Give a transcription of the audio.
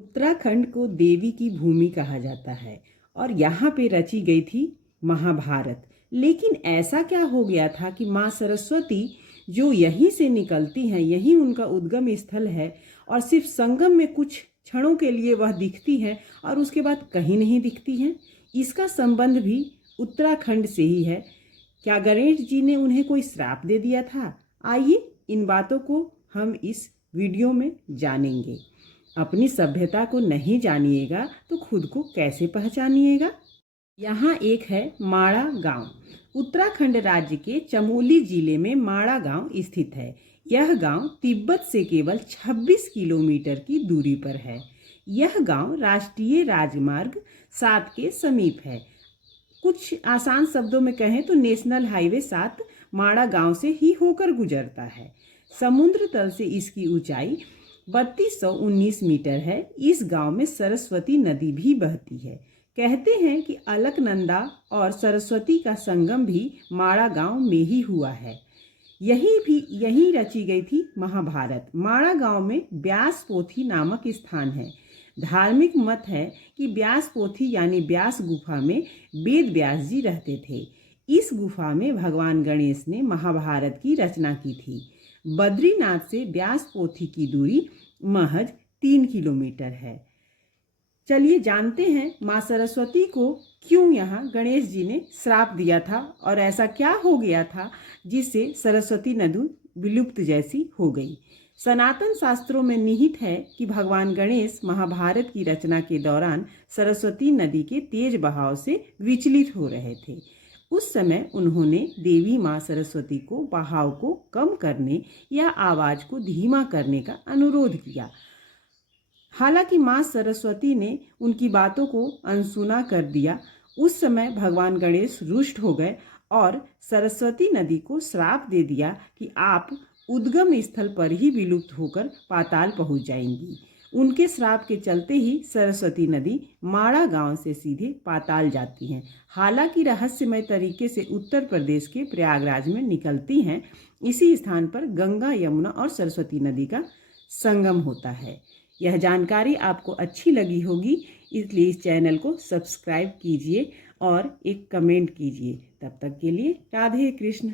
उत्तराखंड को देवी की भूमि कहा जाता है और यहाँ पे रची गई थी महाभारत। लेकिन ऐसा क्या हो गया था कि माँ सरस्वती जो यहीं से निकलती हैं, यहीं उनका उद्गम स्थल है और सिर्फ संगम में कुछ क्षणों के लिए वह दिखती हैं और उसके बाद कहीं नहीं दिखती हैं। इसका संबंध भी उत्तराखंड से ही है। क्या गणेश जी ने उन्हें कोई श्राप दे दिया था? आइए इन बातों को हम इस वीडियो में जानेंगे। अपनी सभ्यता को नहीं जानिएगा तो खुद को कैसे पहचानिएगा। यहाँ एक है माड़ा गांव। उत्तराखंड राज्य के चमोली जिले में माड़ा गांव स्थित है। यह गांव तिब्बत से केवल 26 किलोमीटर की दूरी पर है। यह गांव राष्ट्रीय राजमार्ग 7 के समीप है। कुछ आसान शब्दों में कहें तो नेशनल हाईवे 7 माड़ा गांव से ही होकर गुजरता है। समुद्र तल से इसकी ऊंचाई 3219 मीटर है। इस गांव में सरस्वती नदी भी बहती है। कहते हैं कि अलकनंदा और सरस्वती का संगम भी माड़ा गांव में ही हुआ है। यहीं रची गई थी महाभारत। माड़ा गांव में व्यास पोथी नामक स्थान है। धार्मिक मत है कि व्यास पोथी यानी व्यास गुफा में वेद व्यास जी रहते थे। इस गुफा में भगवान गणेश ने महाभारत की रचना की थी। बद्रीनाथ से व्यास पोथी की दूरी महज 3 किलोमीटर है। चलिए जानते हैं माँ सरस्वती को क्यों यहाँ गणेश जी ने श्राप दिया था और ऐसा क्या हो गया था जिससे सरस्वती नदी विलुप्त जैसी हो गई। सनातन शास्त्रों में निहित है कि भगवान गणेश महाभारत की रचना के दौरान सरस्वती नदी के तेज बहाव से विचलित हो रहे थे। उस समय उन्होंने देवी माँ सरस्वती को बहाव को कम करने या आवाज़ को धीमा करने का अनुरोध किया। हालांकि माँ सरस्वती ने उनकी बातों को अनसुना कर दिया। उस समय भगवान गणेश रुष्ट हो गए और सरस्वती नदी को श्राप दे दिया कि आप उद्गम स्थल पर ही विलुप्त होकर पाताल पहुंच जाएंगी। उनके श्राप के चलते ही सरस्वती नदी माड़ा गांव से सीधे पाताल जाती हैं। हालांकि रहस्यमय तरीके से उत्तर प्रदेश के प्रयागराज में निकलती हैं। इसी स्थान पर गंगा, यमुना और सरस्वती नदी का संगम होता है। यह जानकारी आपको अच्छी लगी होगी, इसलिए इस चैनल को सब्सक्राइब कीजिए और एक कमेंट कीजिए। तब तक के लिए राधे कृष्ण।